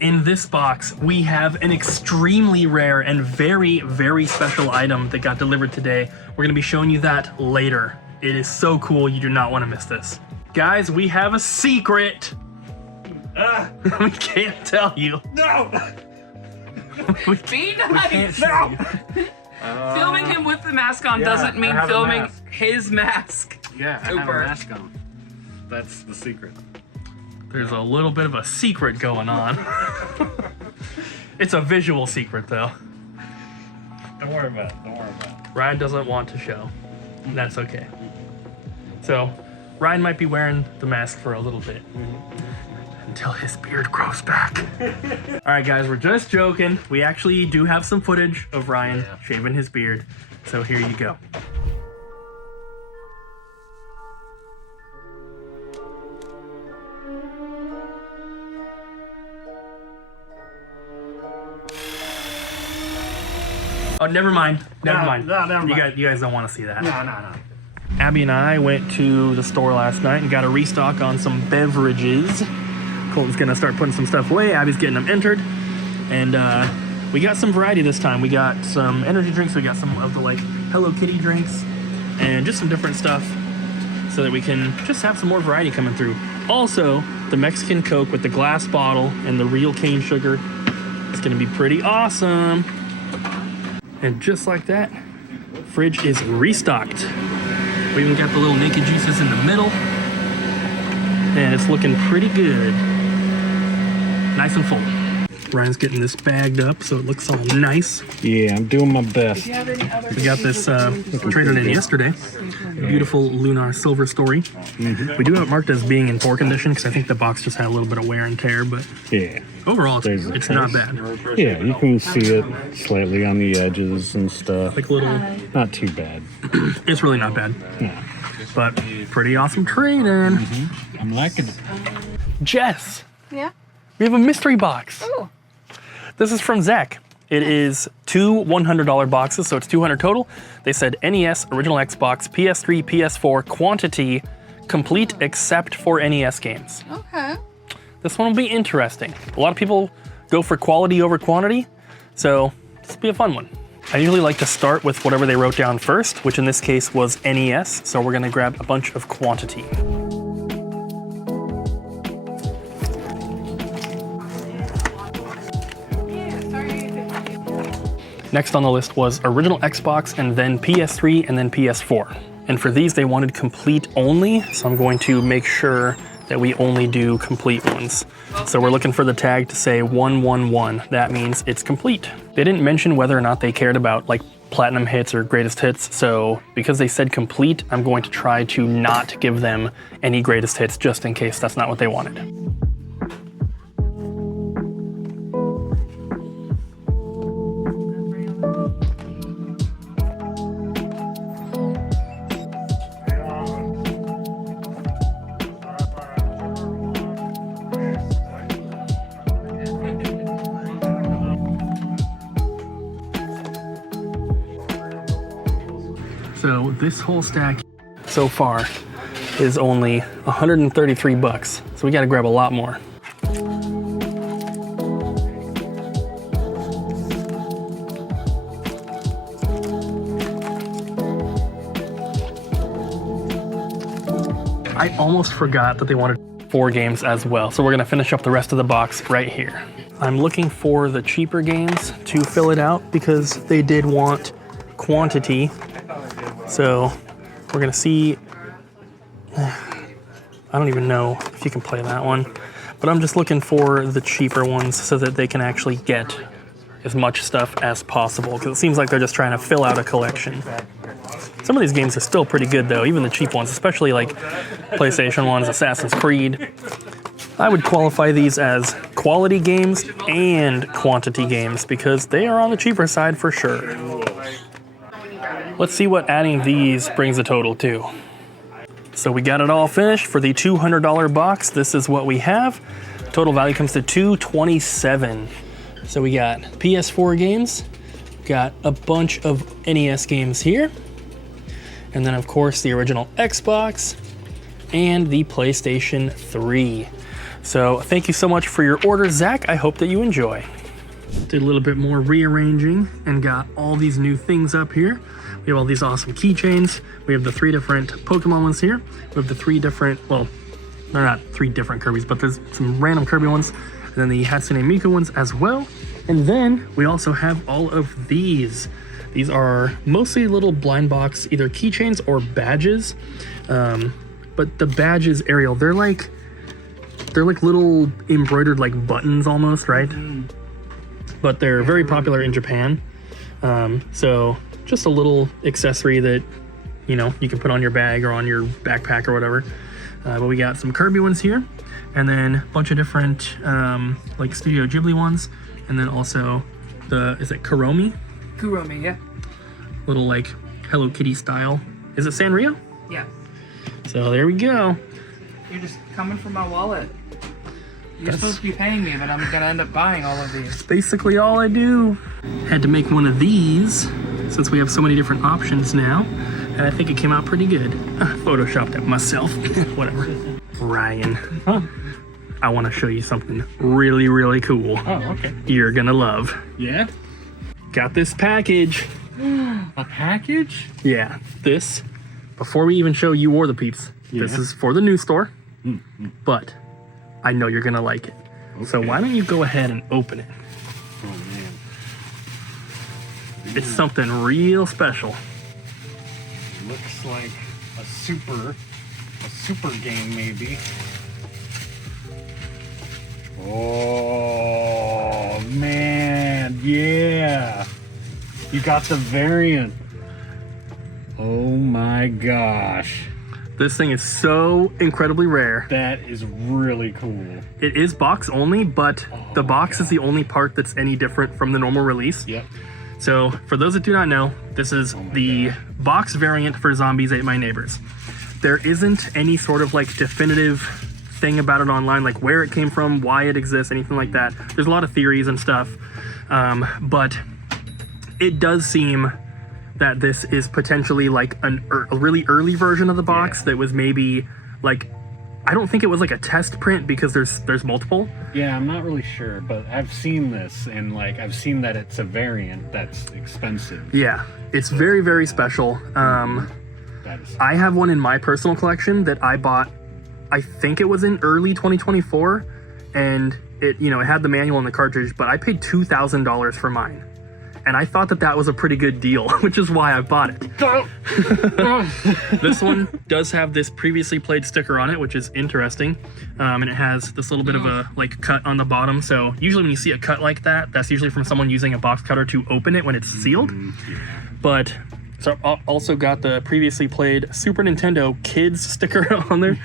In this box, we have an extremely rare and very, very special item that got delivered today. We're gonna be showing you that later. It is so cool, you do not wanna miss this. Guys, we have a secret. We can't tell you. No! Be nice! No! Filming him with the mask on doesn't mean filming his mask. Yeah, I have a mask on. That's the secret. There's a little bit of a secret going on. It's a visual secret though. Don't worry about it, don't worry about it. Ryan doesn't want to show. That's okay. So, Ryan might be wearing the mask for a little bit. Until his beard grows back. Alright guys, we're just joking. We actually do have some footage of Ryan shaving his beard. So here you go. Oh, never mind. Never mind. No, never mind. You guys don't want to see that. No. Abby and I went to the store last night and got a restock on some beverages. Colton's gonna start putting some stuff away. Abby's getting them entered. And we got some variety this time. We got some energy drinks. We got some of the like Hello Kitty drinks and just some different stuff so that we can just have some more variety coming through. Also, the Mexican Coke with the glass bottle and the real cane sugar. It's gonna be pretty awesome. And just like that, fridge is restocked. We even got the little naked juices in the middle. And it's looking pretty good. Nice and full. Ryan's getting this bagged up so it looks all nice. Yeah, I'm doing my best. We got this traded in yesterday. Beautiful Lunar Silver Story. We do have it marked as being in poor condition because I think the box just had a little bit of wear and tear, but yeah, overall it's not bad. Yeah, you can see it slightly on the edges and stuff. Like a little... Not too bad. It's really not bad. No. But pretty awesome trade-in. I'm liking it. Jess, Yeah? we have a mystery box. Oh. This is from Zach. It is two $100 boxes, so it's 200 total. They said NES, original Xbox, PS3, PS4, quantity, complete except for NES games. Okay. This one will be interesting. A lot of people go for quality over quantity, so this will be a fun one. I usually like to start with whatever they wrote down first, which in this case was NES, so we're gonna grab a bunch of quantity. Next on the list was original Xbox and then PS3 and then PS4. And for these, they wanted complete only, so I'm going to make sure that we only do complete ones. So we're looking for the tag to say 111. That means it's complete. They didn't mention whether or not they cared about like platinum hits or greatest hits, so because they said complete, I'm going to try to not give them any greatest hits just in case that's not what they wanted. So this whole stack so far is only 133 bucks. So we gotta grab a lot more. I almost forgot that they wanted 4 games as well. So we're gonna finish up the rest of the box right here. I'm looking for the cheaper games to fill it out because they did want quantity. So we're gonna see, I don't even know if you can play that one, but I'm just looking for the cheaper ones so that they can actually get as much stuff as possible, because it seems like they're just trying to fill out a collection. Some of these games are still pretty good though, even the cheap ones, especially like PlayStation ones, Assassin's Creed. I would qualify these as quality games and quantity games because they are on the cheaper side for sure. Let's see what adding these brings the total to. So we got it all finished for the $200 box. This is what we have. Total value comes to $227. So we got PS4 games, got a bunch of NES games here, and then of course the original Xbox and the PlayStation 3. So thank you so much for your order, Zach. I hope that you enjoy. Did a little bit more rearranging and got all these new things up here. We have all these awesome keychains. We have the 3 different Pokemon ones here. We have the 3 different, well, they're not 3 different Kirby's, but there's some random Kirby ones. And then the Hatsune Miku ones as well. And then we also have all of these. These are mostly little blind box, either keychains or badges. But the badges, Ariel, they're like little embroidered like buttons almost, right? But they're very popular in Japan. So just a little accessory that, you know, you can put on your bag or on your backpack or whatever. But we got some Kirby ones here, and then a bunch of different like Studio Ghibli ones, and then also is it Kuromi? Kuromi, yeah. Little like Hello Kitty style. Is it Sanrio? Yeah. So there we go. You're just coming from my wallet. You're supposed to be paying me, but I'm gonna end up buying all of these. Basically all I do. Had to make one of these since we have so many different options now, and I think it came out pretty good. Photoshopped it myself. Whatever. Ryan, I want to show you something really, really cool. Oh, okay. You're gonna love. Yeah? Got this package. A package? Yeah, this, before we even show you or the peeps, this is for the new store, but I know you're gonna like it. Okay. So why don't you go ahead and open it? Oh man. It's something real special. Looks like a super game maybe. Oh man, yeah. You got the variant. Oh my gosh. This thing is so incredibly rare. That is really cool. It is box only, but the box is the only part that's any different from the normal release. Yep. So for those that do not know, this is the box variant for Zombies Ate My Neighbors. There isn't any sort of like definitive thing about it online, like where it came from, why it exists, anything like that. There's a lot of theories and stuff, but it does seem that this is potentially like a really early version of the box that was maybe like, I don't think it was like a test print because there's multiple. Yeah, I'm not really sure, but I've seen this and like I've seen that it's a variant that's expensive. Yeah, it's very, very special. I have one in my personal collection that I bought, I think it was in early 2024, and it, you know, it had the manual and the cartridge, but I paid $2,000 for mine. And I thought that was a pretty good deal, which is why I bought it. This one does have this previously played sticker on it, which is interesting. And it has this little bit of a like cut on the bottom. So usually when you see a cut like that, that's usually from someone using a box cutter to open it when it's sealed. But so also got the previously played Super Nintendo Kids sticker on there.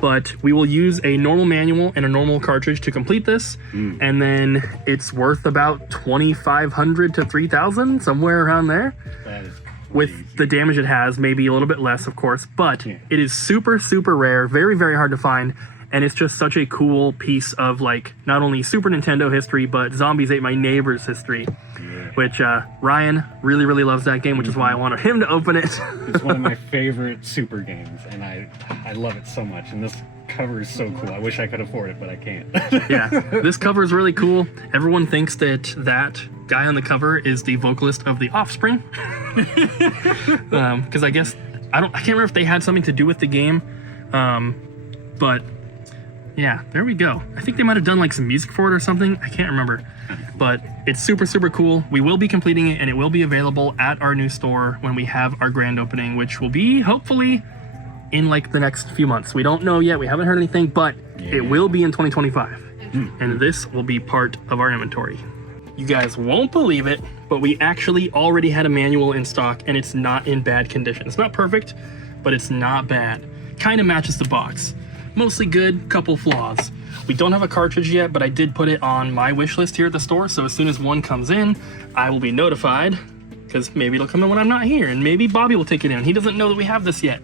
But we will use a normal manual and a normal cartridge to complete this, and then it's worth about $2,500 to $3,000, somewhere around there. That is crazy. With the damage it has, maybe a little bit less, of course, but it is super, super rare, very, very hard to find, and it's just such a cool piece of like not only Super Nintendo history, but Zombies Ate My Neighbors history. Which Ryan really, really loves that game, which is why I wanted him to open it. It's one of my favorite Super games, and I love it so much. And this cover is so cool. I wish I could afford it, but I can't. Yeah, this cover is really cool. Everyone thinks that guy on the cover is the vocalist of The Offspring, because I guess I can't remember if they had something to do with the game, but yeah, there we go. I think they might have done like some music for it or something. I can't remember. But it's super, super cool. We will be completing it, and it will be available at our new store when we have our grand opening, which will be hopefully in like the next few months. We don't know yet. We haven't heard anything, but it will be in 2025. And this will be part of our inventory. You guys won't believe it, but we actually already had a manual in stock, and it's not in bad condition. It's not perfect, but it's not bad. Kind of matches the box. Mostly good, couple flaws. We don't have a cartridge yet, but I did put it on my wish list here at the store, so as soon as one comes in, I will be notified, because maybe it'll come in when I'm not here, and maybe Bobby will take it in. He doesn't know that we have this yet.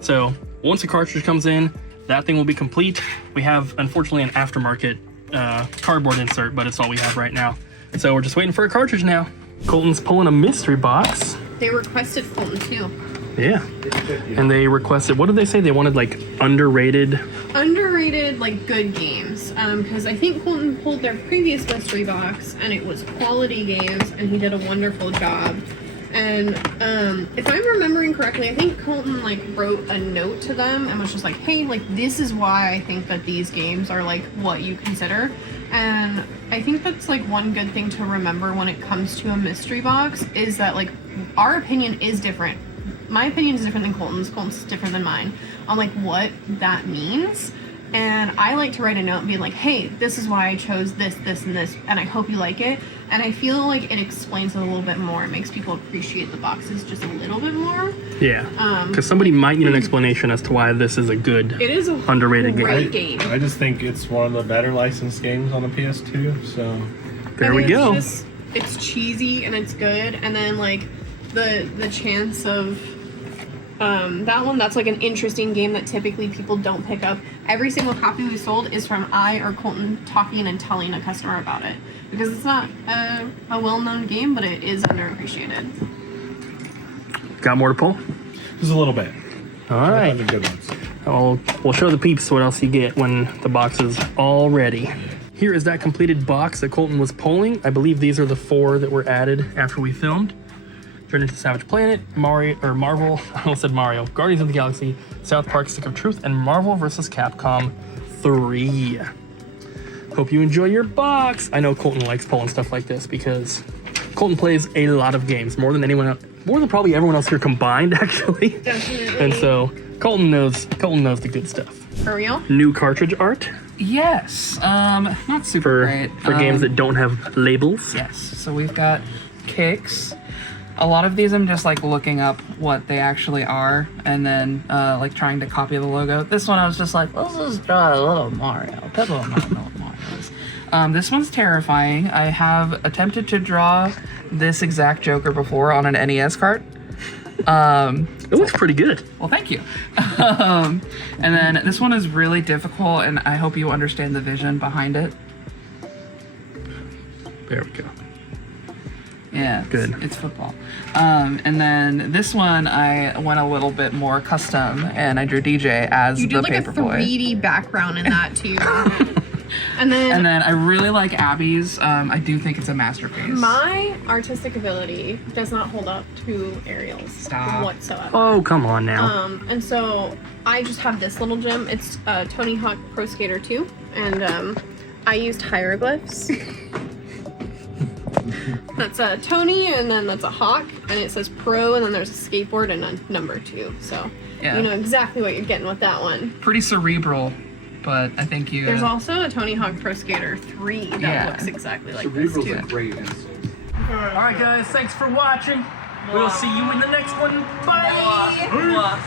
So once the cartridge comes in, that thing will be complete. We have, unfortunately, an aftermarket cardboard insert, but it's all we have right now. So we're just waiting for a cartridge now. Colton's pulling a mystery box. They requested Colton too. Yeah. And they requested, what did they say? They wanted like underrated underrated, like, good games. Because I think Colton pulled their previous mystery box, and it was quality games, and he did a wonderful job. And if I'm remembering correctly, I think Colton, like, wrote a note to them and was just like, hey, like, this is why I think that these games are, like, what you consider. And I think that's, like, one good thing to remember when it comes to a mystery box is that, like, our opinion is different. My opinion is different than Colton's. Colton's is different than mine on, like, what that means. And I like to write a note and be like, hey, this is why I chose this, this, and this, and I hope you like it. And I feel like it explains it a little bit more. It makes people appreciate the boxes just a little bit more. Yeah, because somebody might need an explanation as to why this is a good, It is a underrated great game. game. I just think it's one of the better licensed games on the PS2, so... There we go. It's cheesy and it's good. And then, like, the chance of... that one, that's like an interesting game that typically people don't pick up. Every single copy we sold is from I or Colton talking and telling a customer about it. Because it's not a well-known game, but it is underappreciated. Got more to pull? Just a little bit. All right. The good ones. We'll show the peeps what else you get when the box is all ready. Here is that completed box that Colton was pulling. I believe these are the 4 that were added after we filmed. Journey to Savage Planet, Marvel, I almost said Mario, Guardians of the Galaxy, South Park Stick of Truth, and Marvel vs. Capcom 3. Hope you enjoy your box. I know Colton likes pulling stuff like this because Colton plays a lot of games, more than anyone else, more than probably everyone else here combined, actually. Definitely. And so Colton knows the good stuff. For real? New cartridge art Yes. Not super great. for games that don't have labels. Yes. So we've got kicks. A lot of these I'm just like looking up what they actually are and then like trying to copy the logo. This one I was just like, let's just draw a little Mario. People don't know what Mario is. This one's terrifying. I have attempted to draw this exact Joker before on an NES cart. It looks pretty good. Well, thank you. And then this one is really difficult and I hope you understand the vision behind it. There we go. Yeah, good. It's football. And then this one, I went a little bit more custom, and I drew DJ as You the did like a paperboy. 3D background in that too. And then I really like Abby's. I do think it's a masterpiece. my artistic ability does not hold up to Ariel's Stop. whatsoever. Oh, come on now. And so I just have this little gem. It's Tony Hawk Pro Skater 2, and I used hieroglyphs. That's a Tony, and then that's a hawk, and it says pro, and then there's a skateboard and a number 2. So Yeah. you know exactly what you're getting with that one. Pretty cerebral, but I think you... There's also a Tony Hawk Pro Skater 3 that Yeah. looks exactly like this too. great insult. All right, guys, thanks for watching. We'll see you in the next one. Bye.